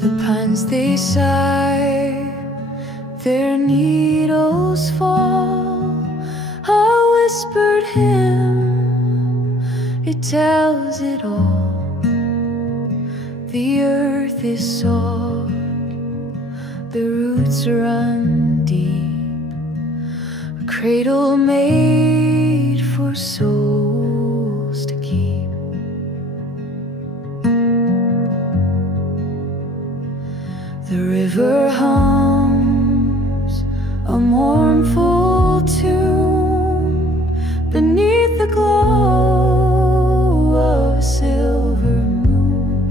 The pines they sigh, their needles fall. A whispered hymn, it tells it all. The earth is soft, the roots run deep, a cradle made for souls to keep. The river hums a mournful tune beneath the glow of a silver moon.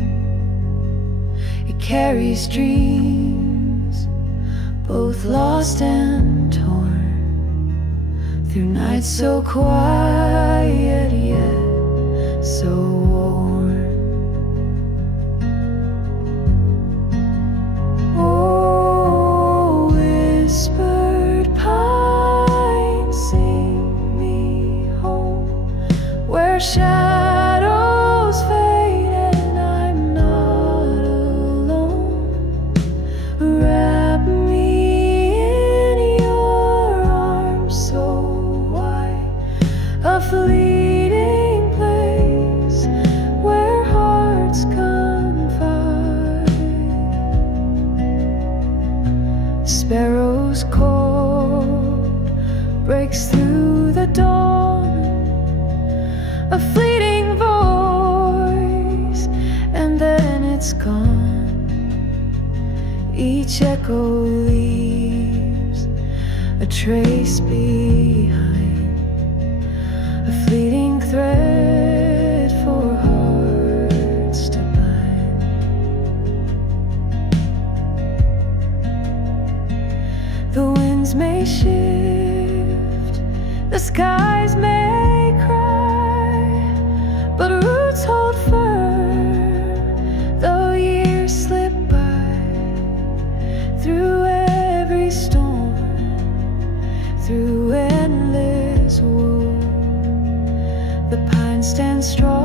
It carries dreams, both lost and torn, through nights so quiet yet so warm. Shadows fade and I'm not alone. Wrap me in your arms so wide, a fleeting place where hearts confide. The sparrow's call breaks through the dawn, a fleeting voice, and then it's gone. Each echo leaves a trace behind, a fleeting thread for hearts to bind. The winds may shift, the skies may cry, but roots hold firm, though years slip by. Through every storm, through endless war, the pine stands strong.